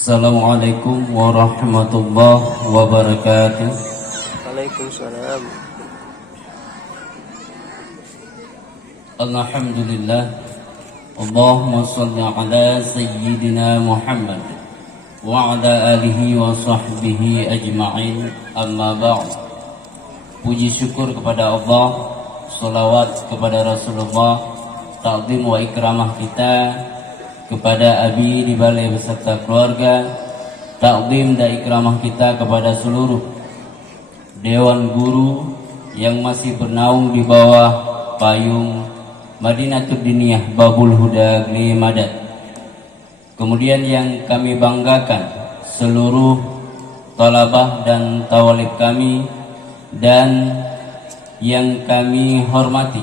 Assalamualaikum warahmatullahi wabarakatuh. Waalaikumsalam. Alhamdulillah. Allahumma salli ala sayyidina Muhammad wa ala alihi wa sahbihi ajma'in. Amma ba'd. Puji syukur kepada Allah, salawat kepada Rasulullah, ta'zim wa ikramah kita kepada Abi di balai beserta keluarga, takdim dan ikramah kita kepada seluruh Dewan Guru yang masih bernaung di bawah payung Madinatul Diniyah Babul Huda Gli Madad. Kemudian yang kami banggakan seluruh talabah dan tawalib kami, dan yang kami hormati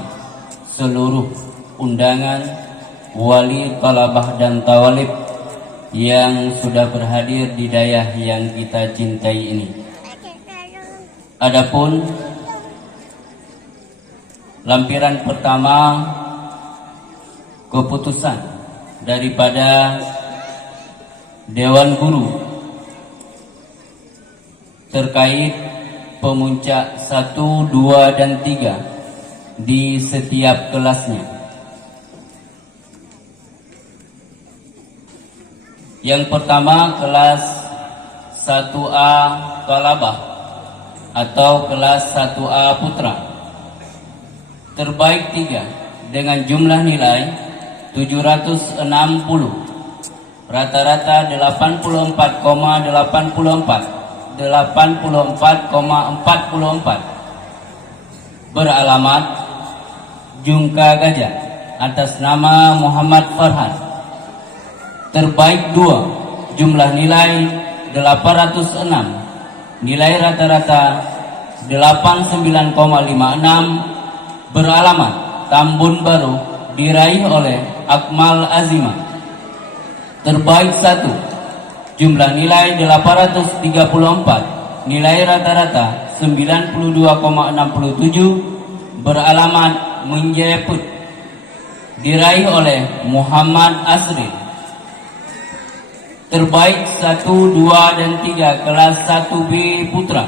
seluruh undangan wali talabah dan tawalib yang sudah berhadir di dayah yang kita cintai ini. Adapun lampiran pertama keputusan daripada Dewan Guru terkait pemuncak 1, 2, dan 3 di setiap kelasnya. Yang pertama, kelas 1A Talabah atau kelas 1A Putra terbaik 3 dengan jumlah nilai 760, rata-rata 84,44, beralamat Jungka Gajah atas nama Muhammad Farhan. Terbaik 2, jumlah nilai 806, nilai rata-rata 89,56, beralamat Tambun Baru, diraih oleh Akmal Azimah. Terbaik 1, jumlah nilai 834, nilai rata-rata 92,67, beralamat Menjayaput, diraih oleh Muhammad Asri. Terbaik 1, 2, dan 3 kelas 1B Putra.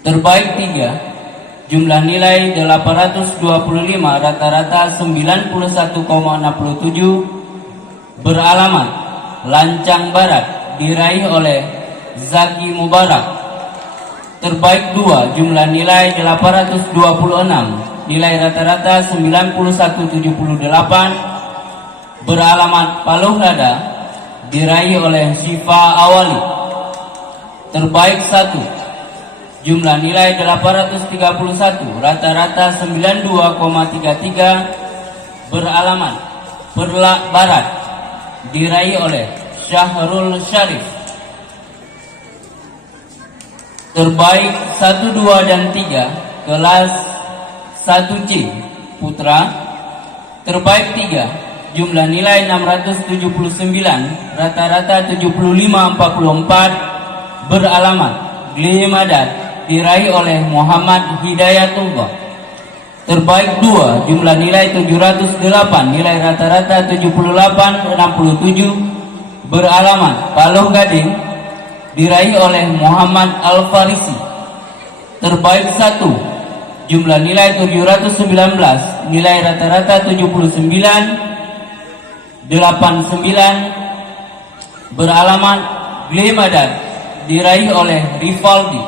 Terbaik 3, jumlah nilai 825, rata-rata 91,67, beralamat Lancang Barat, diraih oleh Zaki Mubarak. Terbaik 2, jumlah nilai 826, nilai rata-rata 91,78, beralamat Paluh Lada, diraih oleh Syifa Awali. Terbaik 1, jumlah nilai 831, rata-rata 92,33, beralamat Perlak Barat, diraih oleh Syahrul Syarif. Terbaik 1, 2, dan 3 kelas 1C Putra. Terbaik 3, jumlah nilai 679, rata-rata 75,44, beralamat Gli Madad, diraih oleh Muhammad Hidayatullah. Terbaik 2, jumlah nilai 708, nilai rata-rata 78,67, beralamat Paluh Gading, diraih oleh Muhammad Al-Farisi. Terbaik 1, jumlah nilai 719, nilai rata-rata 79,89, beralamat Gli Madad, diraih oleh Rivaldi.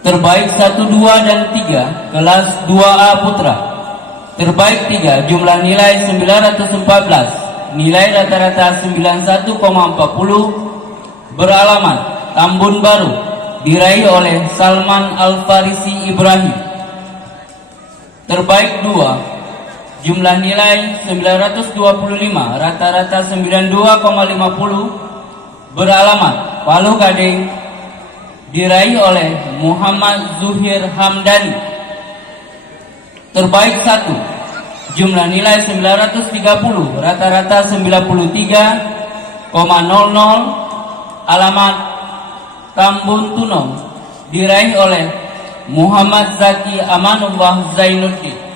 Terbaik 1, 2, dan 3 kelas 2A Putra. Terbaik 3, jumlah nilai 914, nilai rata-rata 91,40, beralamat Tambun Baru, diraih oleh Salman Al-Farisi Ibrahim. Terbaik 2, jumlah nilai 925, rata-rata 92,50, beralamat Paluh Gading, diraih oleh Muhammad Zuhir Hamdani. Terbaik 1, jumlah nilai 930, rata-rata 93,00, alamat Tambun Tunong, diraih oleh Muhammad Zaki Amanullah Zainuddin.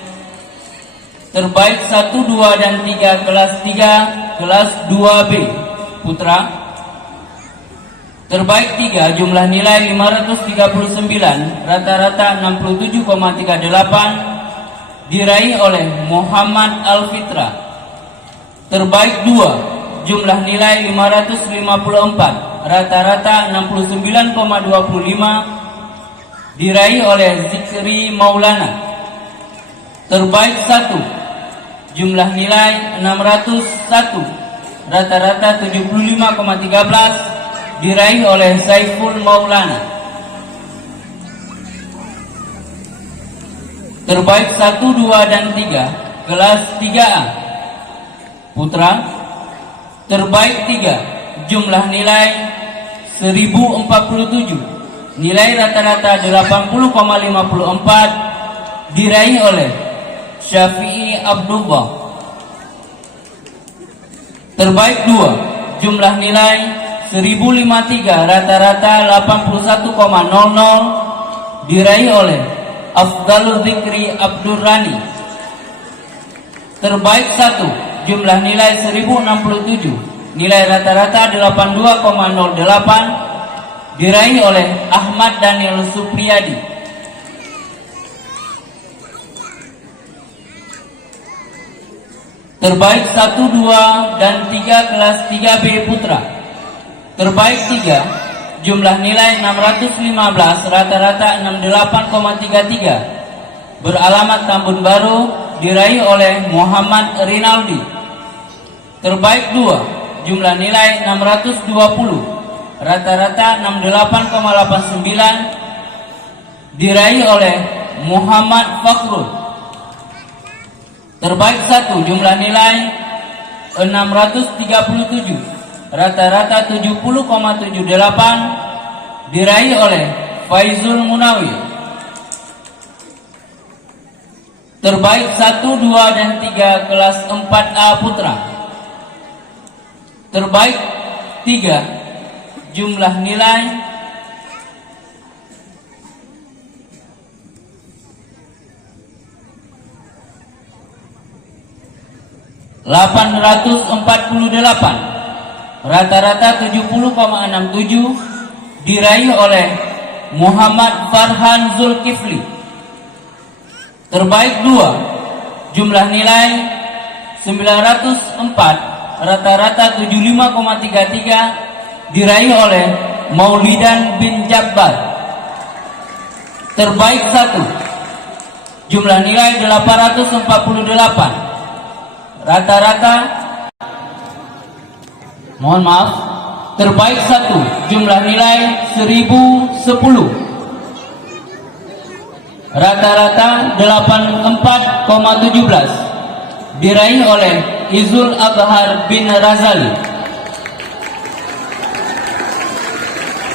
Terbaik 1, 2, dan 3 kelas 3 kelas 2B. putra. Terbaik 3 jumlah nilai 539, rata-rata 67,38, diraih oleh Muhammad Alfitra. Terbaik 2 jumlah nilai 554, rata-rata 69,25, diraih oleh Zikri Maulana. Terbaik 1 jumlah nilai 601, rata-rata 75,13, diraih oleh Saiful Maulana. Terbaik 1, 2, dan 3 kelas 3A putra. Terbaik 3 jumlah nilai 1047, nilai rata-rata 80,54, diraih oleh Syafi'i Abdullah. Terbaik 2 jumlah nilai 1053, rata-rata 81,00, diraih oleh Afdalul Zikri Abdur Rani. Terbaik 1 jumlah nilai 1067, nilai rata-rata 82,08, diraih oleh Ahmad Daniel Supriyadi. Terbaik 1, 2, dan 3 kelas 3B putra. Terbaik 3 jumlah nilai 615, rata-rata 68,33, beralamat Tambun Baru, diraih oleh Muhammad Rinaldi. Terbaik 2 jumlah nilai 620, rata-rata 68,89, diraih oleh Muhammad Fakhrul. Terbaik 1 jumlah nilai 637, rata-rata 70,78, diraih oleh Faizul Munawir. Terbaik 1, 2, dan 3 kelas 4A putra. Terbaik 3 jumlah nilai 848, rata-rata 70,67, diraih oleh Muhammad Farhan Zulkifli. Terbaik 2 jumlah nilai 904, rata-rata 75,33, diraih oleh Maulidan bin Jabbar. Terbaik 1 jumlah nilai 848, rata-rata, mohon maaf, terbaik 1 jumlah nilai 1010, rata-rata 84,17, diraih oleh Izul Abhar bin Razali.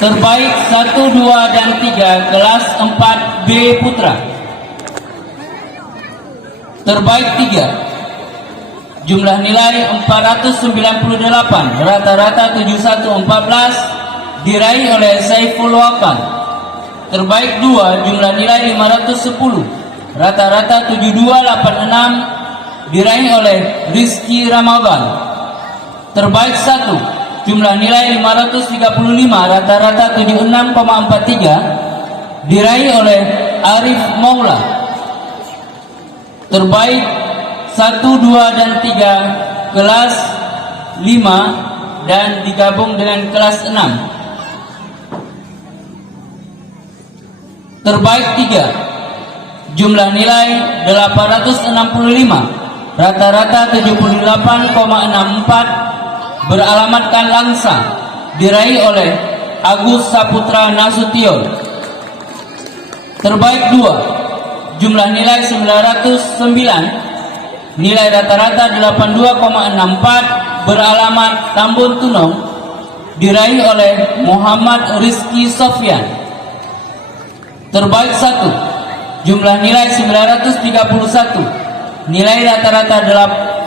Terbaik 1, 2, dan 3 kelas 4B putra. Terbaik 3 jumlah nilai 498, rata-rata 7114, diraih oleh Saiful Wakan. Terbaik 2 jumlah nilai 510, rata-rata 7286, diraih oleh Rizky Ramadan. Terbaik 1 jumlah nilai 535, rata-rata 76,43, diraih oleh Arif Maula. Terbaik 1, 2, dan 3 kelas 5 dan digabung dengan kelas 6. Terbaik 3 jumlah nilai 865, rata-rata 78,64, beralamatkan Langsa, diraih oleh Agus Saputra Nasution. Terbaik 2 jumlah nilai 909, nilai rata-rata 82,64, beralamat Tambun Tunong, diraih oleh Muhammad Rizky Sofyan. Terbaik 1 jumlah nilai 931, nilai rata-rata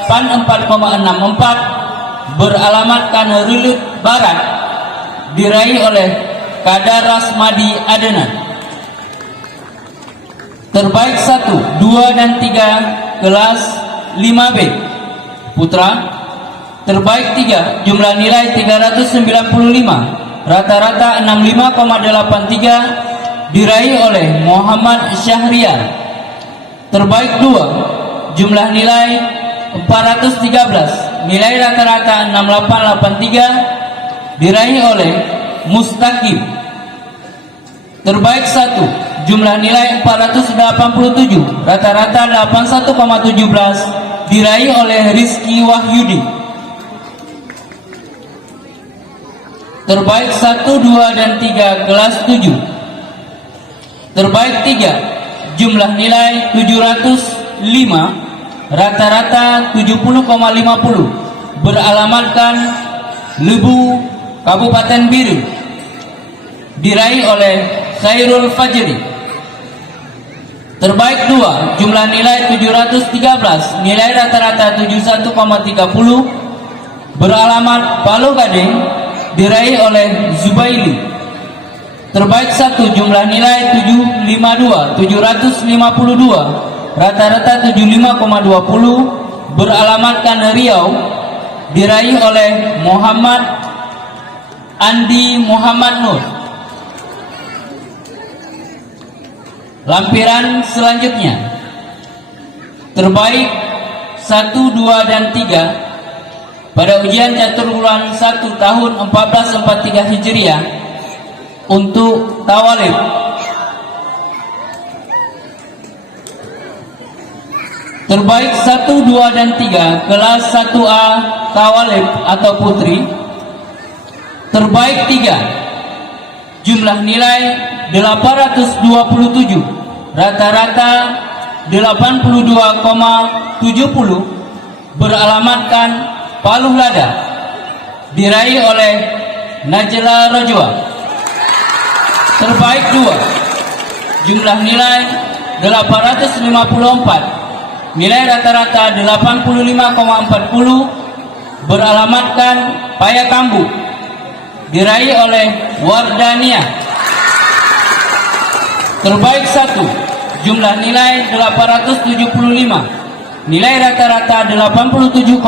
84,64, beralamatkan Rilit Barat, diraih oleh Kadar Rasmadi Adenan. Terbaik 1, 2, dan 3 kelas 5B putra. Terbaik 3 jumlah nilai 395, rata-rata 65,83 diraih oleh Muhammad Syahriar. Terbaik 2 jumlah nilai 413, nilai rata-rata 6883 diraih oleh Mustaqim. Terbaik 1 jumlah nilai 487, rata-rata 81,17 diraih oleh Rizky Wahyudi. Terbaik 1, 2, dan 3 kelas 7. Terbaik 3 jumlah nilai 705, rata-rata 70,50 beralamatkan Lebu, Kabupaten Biru, diraih oleh Khairul Fajri. Terbaik 2 jumlah nilai 713, nilai rata-rata 71,30 beralamat Palu Gading, diraih oleh Zubaili. Terbaik 1 jumlah nilai 752, rata-rata 75,20 beralamatkan Riau, diraih oleh Muhammad Andi Muhammad Nur. Lampiran selanjutnya. Terbaik 1, 2, dan 3 pada ujian catur bulan 1 tahun 1443 Hijriah untuk tawalib. Terbaik 1, 2, dan 3 kelas 1A tawalib atau putri. Terbaik 3 jumlah nilai 827, rata-rata 82,70 beralamatkan Paluh Lada, diraih oleh Najla Rojwa. Terbaik 2 jumlah nilai 854, nilai rata-rata 85,40 beralamatkan Payakambu, diraih oleh Wardania. Terbaik 1 jumlah nilai 875, nilai rata-rata 87,50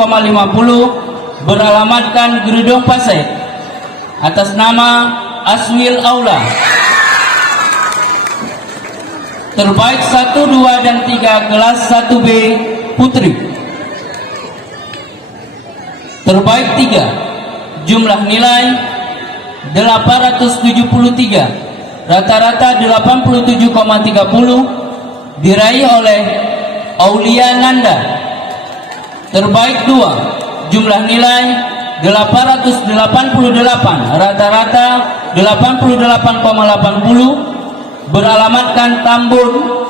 beralamatkan Gerudong Pasai, atas nama Aswil Aula. Terbaik 1, 2, dan 3 kelas 1B putri. Terbaik 3 jumlah nilai 873, rata-rata 87,30 diraih oleh Aulia Nanda. Terbaik 2 jumlah nilai 888, rata-rata 88,80 beralamatkan Tambun,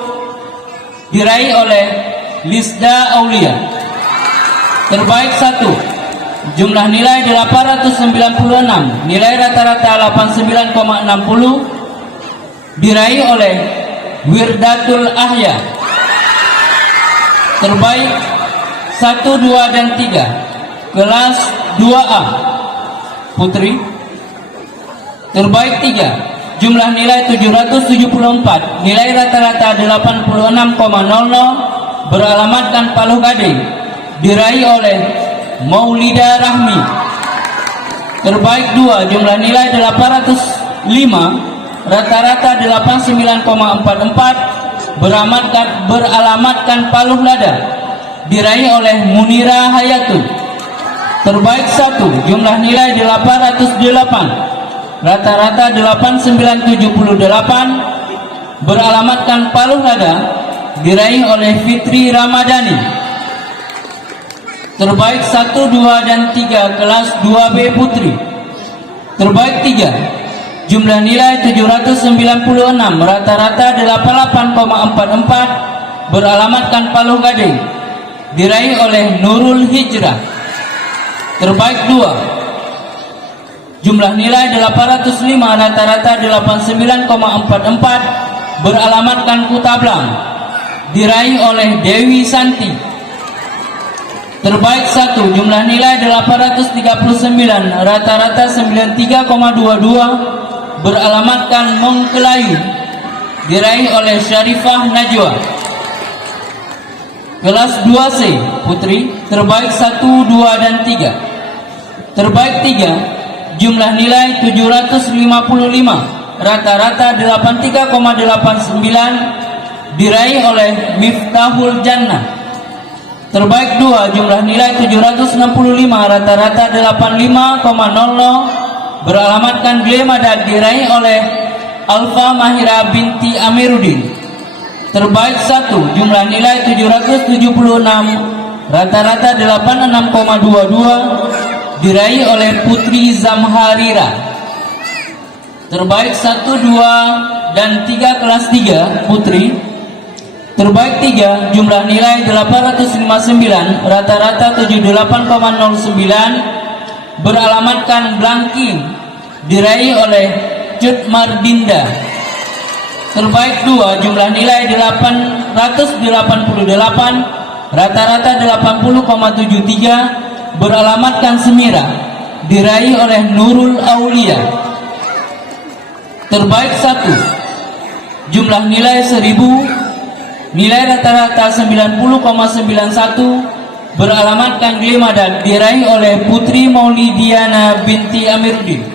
diraih oleh Lisda Aulia. Terbaik 1 jumlah nilai 896, nilai rata-rata 89,60 diraih oleh Wirdatul Ahya. Terbaik 1, 2, dan 3 kelas 2A putri. Terbaik 3 jumlah nilai 774, nilai rata-rata 86,00 beralamatkan Paluh Gading, diraih oleh Maulida Rahmi. Terbaik 2 jumlah nilai 805, rata-rata 89,44 beralamatkan Paluh Lada, diraih oleh Munira Hayatul. Terbaik 1 jumlah nilai 808, rata-rata 8978 beralamatkan Paluh Lada, diraih oleh Fitri Ramadhani. Terbaik 1, 2, dan 3 kelas 2B putri. Terbaik 3 jumlah nilai 796, rata-rata 88,44 beralamatkan Paluh Gading, diraih oleh Nurul Hijrah. Terbaik 2 jumlah nilai 805, rata-rata 89,44 beralamatkan Kutablang, diraih oleh Dewi Santi. Terbaik 1 jumlah nilai 839, rata-rata 93,22 beralamatkan Mengkelayu, diraih oleh Syarifah Najwa. Kelas 2C putri. Terbaik 1, 2, dan 3 Terbaik 3, jumlah nilai 755, rata-rata 83,89, diraih oleh Miftahul Jannah. Terbaik 2, jumlah nilai 765, rata-rata 85,00, beralamatkan Glemadad, diraih oleh Alfa Mahira binti Amiruddin. Terbaik 1, jumlah nilai 776, rata-rata 86,22, diraih oleh Putri Zamharira. Terbaik 1, 2, dan 3 kelas 3 Putri. Terbaik 3, jumlah nilai 859, rata-rata 78,09, beralamatkan Blangking, diraih oleh Cut Mardinda. Terbaik 2, jumlah nilai 888, rata-rata 80,73, beralamatkan Semira, diraih oleh Nurul Aulia. Terbaik 1, jumlah nilai 1000, nilai rata-rata 90,91, beralamatkan Glemadad, diraih oleh Putri Maulidiana binti Amiruddin.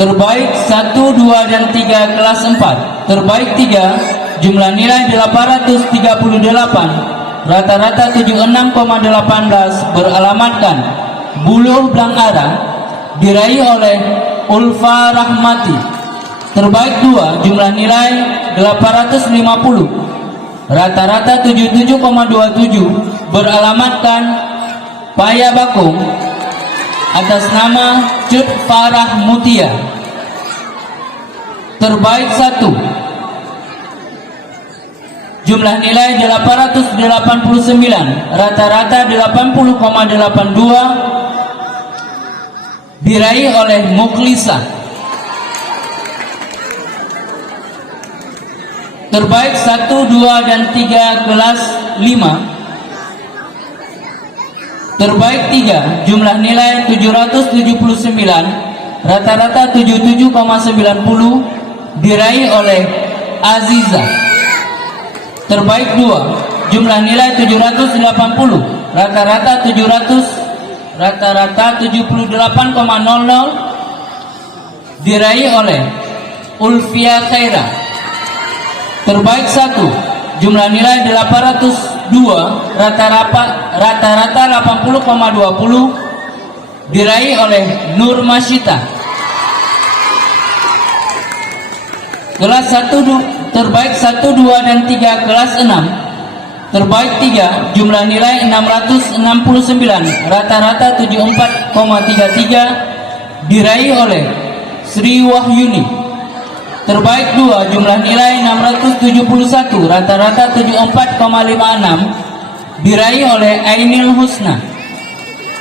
Terbaik 1, 2, dan 3 kelas 4. Terbaik 3, jumlah nilai 838, rata-rata 76,18, beralamatkan Buluh Blangara, diraih oleh Ulfa Rahmati. Terbaik 2, jumlah nilai 850, rata-rata 77,27, beralamatkan Paya Bakung, atas nama Cut Farah Mutia. Terbaik 1, jumlah nilai 889, rata-rata 80,82, diraih oleh Muklisah. Terbaik 1, 2, dan 3 kelas 5. Terbaik 3, jumlah nilai 779, rata-rata 77,90, diraih oleh Aziza. Terbaik 2, jumlah nilai 780, rata-rata 78,00, diraih oleh Ulfia Khaira. Terbaik 1, jumlah nilai 802, rata-rata 80,20, diraih oleh Nur Masyita. Kelas 1, terbaik 1, 2, dan 3 kelas 6. Terbaik 3, jumlah nilai 669, rata-rata 74,33, diraih oleh Sri Wahyuni. Terbaik 2, jumlah nilai 671, rata-rata 74,56, diraih oleh Ainil Husna.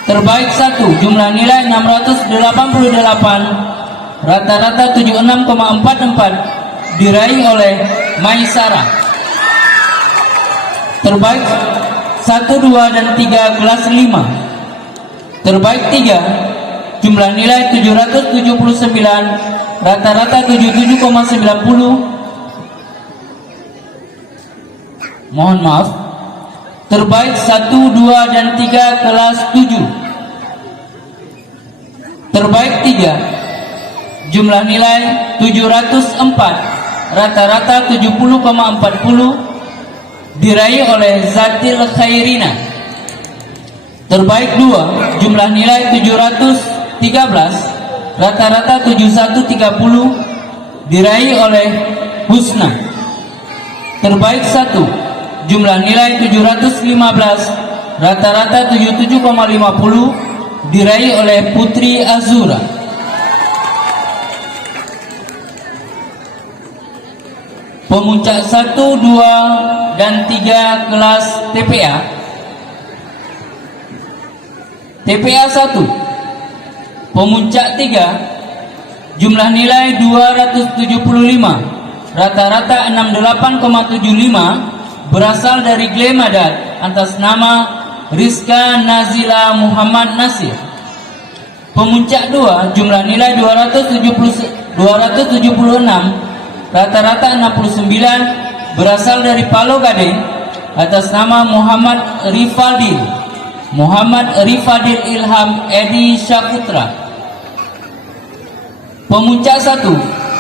Terbaik 1, jumlah nilai 688, rata-rata 76,44, diraih oleh Maisara. Terbaik 1, 2, dan 3 kelas 5. Terbaik 3, jumlah nilai 779, rata-rata 77,90. Mohon maaf. Terbaik 1, 2, dan 3 kelas 7. Terbaik 3, jumlah nilai 704, rata-rata 70,40, diraih oleh Zatil Khairina. Terbaik 2, jumlah nilai 713, rata-rata 71,30, diraih oleh Husna. Terbaik 1, jumlah nilai 715, rata-rata 77,50, diraih oleh Putri Azura. Pemuncak 1, 2, dan 3 kelas TPA. TPA 1, pemuncak 3, jumlah nilai 275, rata-rata 68,75, berasal dari Glemadad atas nama Rizka Nazila Muhammad Nasir. Pemuncak 2, jumlah nilai 276, rata-rata 69, berasal dari Palo Gading atas nama Muhammad Rifadil Ilham Edi Syaputra. Pemuncak 1,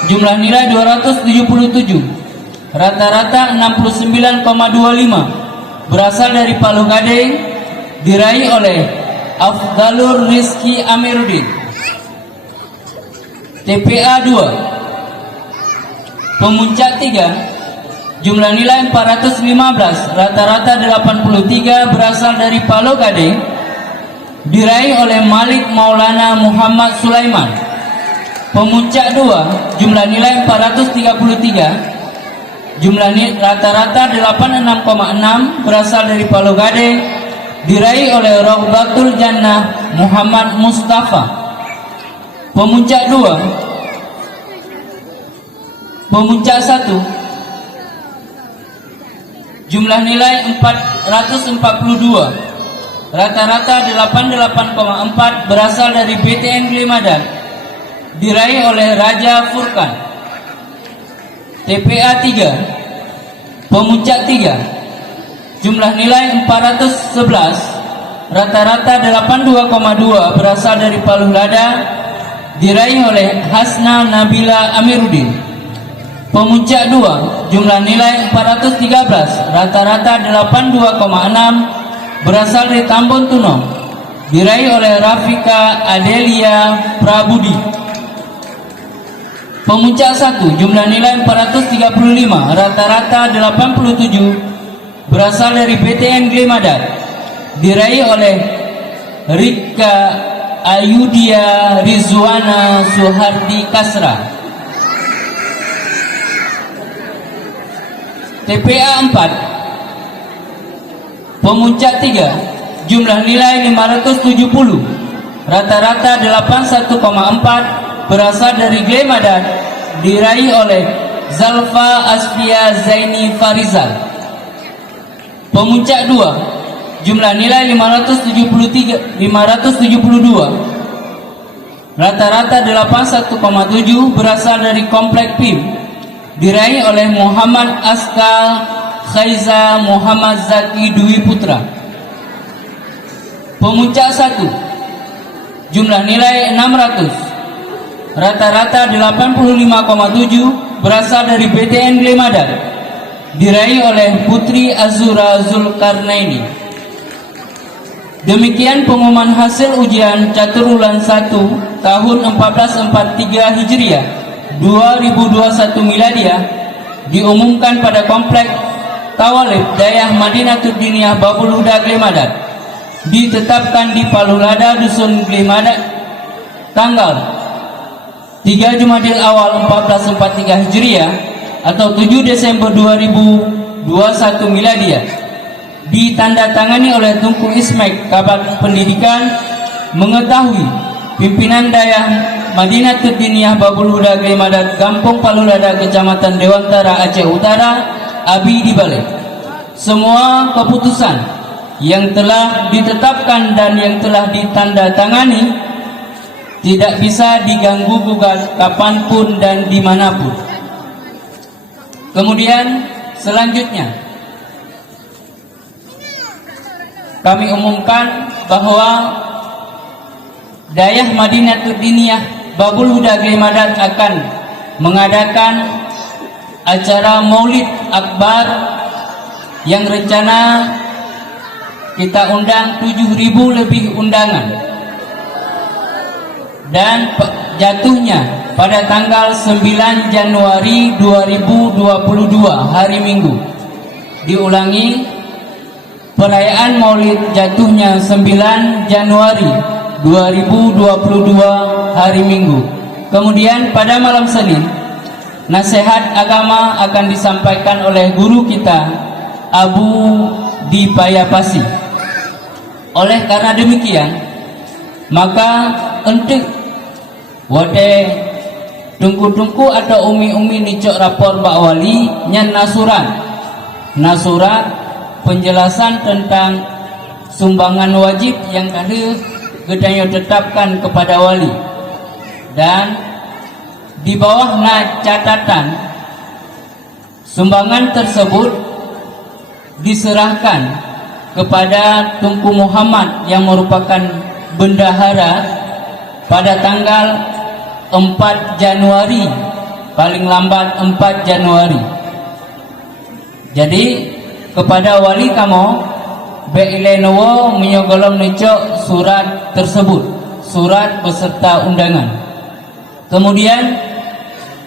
jumlah nilai 277, rata-rata 69,25, berasal dari Palu Gading, diraih oleh Afdalur Rizki Amiruddin. TPA 2, pemuncak 3, jumlah nilai 415, rata-rata 83, berasal dari Palu Gading, diraih oleh Malik Maulana Muhammad Sulaiman. Pemuncak 2, jumlah nilai 433, jumlah nilai rata-rata 86,6, berasal dari Palu Gading, diraih oleh Rawdatul Jannah Muhammad Mustafa. Pemuncak 1, jumlah nilai 442, rata-rata 88,4, berasal dari BTN Glimadar, diraih oleh Raja Furkan. TPA 3, pemuncak 3, jumlah nilai 411, rata-rata 82,2, berasal dari Palu Lada, diraih oleh Hasna Nabila Amiruddin. Pemuncak 2, jumlah nilai 413, rata-rata 82,6, berasal dari Tambun Tunom, diraih oleh Rafika Adelia Prabudi. Pemuncak 1, jumlah nilai 435, rata-rata 87, berasal dari BTN Glimadar, diraih oleh Rika Ayudia Rizwana Suhardi Kasra. TPA 4, pemuncak 3, jumlah nilai 570, rata-rata 81,4, berasal dari Glimadar, diraih oleh Zalfa Asfia Zaini Farizal. Pemuncak 2, jumlah nilai 572, rata-rata 81,7, berasal dari Komplek PIM, diraih oleh Muhammad Askal Khaiza Muhammad Zaki Dwi Putra. Pemuncak 1, jumlah nilai 600, rata-rata 85,7, berasal dari BTN Glimadar, diraih oleh Putri Azura Zulkarnaini. Demikian pengumuman hasil ujian Catur Bulan 1 tahun 1443 Hijriah 2021 Miladiah diumumkan pada Komplek Tawalib Dayah Madinatul Diniyah Babul Huda Glimadar, ditetapkan di Palu Lada Dusun Glimadar tanggal 3 Jumadil Awal 1443 Hijriah atau 7 Desember 2021 Miladiah, ditandatangani oleh Tunku Ismek Kabak Pendidikan mengetahui pimpinan Dayah Madinatul Diniyah Babul Huda Glimadar Kampung Palu Lada Kecamatan Dewantara Aceh Utara Abi dibalik. Semua keputusan yang telah ditetapkan dan yang telah ditandatangani tidak bisa diganggu gugat kapanpun dan dimanapun. Kemudian selanjutnya kami umumkan bahwa Dayah Madinatul Diniyah Babul Huda Glimadar akan mengadakan acara Maulid Akbar yang rencana kita undang 7.000 lebih undangan, dan jatuhnya pada tanggal 9 Januari 2022 hari Minggu. Diulangi, perayaan Maulid jatuhnya 9 Januari 2022 hari Minggu. Kemudian pada malam Senin, nasihat agama akan disampaikan oleh guru kita Abu Dipayapasi. Oleh karena demikian, maka untuk wade tungku-tungku atau umi-umi nicok rapor Mbak Wali nyan nasurat penjelasan tentang sumbangan wajib yang kali gedanya tetapkan kepada wali, dan di bawah catatan sumbangan tersebut diserahkan kepada Tunku Muhammad yang merupakan bendahara pada tanggal 4 Januari, paling lambat 4 Januari. Jadi kepada wali kamu Beilenowo menyogolom necok surat tersebut, surat beserta undangan. Kemudian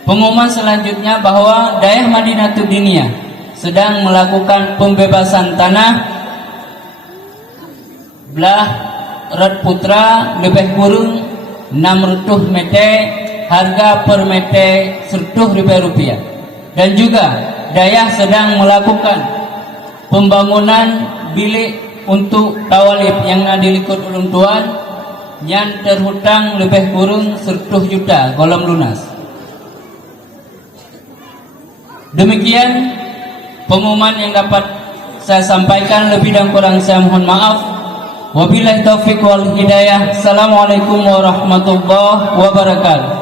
pengumuman selanjutnya bahwa Dayah Madinatul Diniyah sedang melakukan pembebasan tanah belah Red Putra lebih kurang 600 meter, harga per meter Rp100.000. Dan juga Dayah sedang melakukan pembangunan bilik untuk tawalib yang dilikut ulun tuan yang terhutang lebih kurang 100 juta golong lunas. Demikian pengumuman yang dapat saya sampaikan, lebih dan kurang saya mohon maaf. Wabillahi taufiq wal hidayah. Assalamualaikum warahmatullahi wabarakatuh.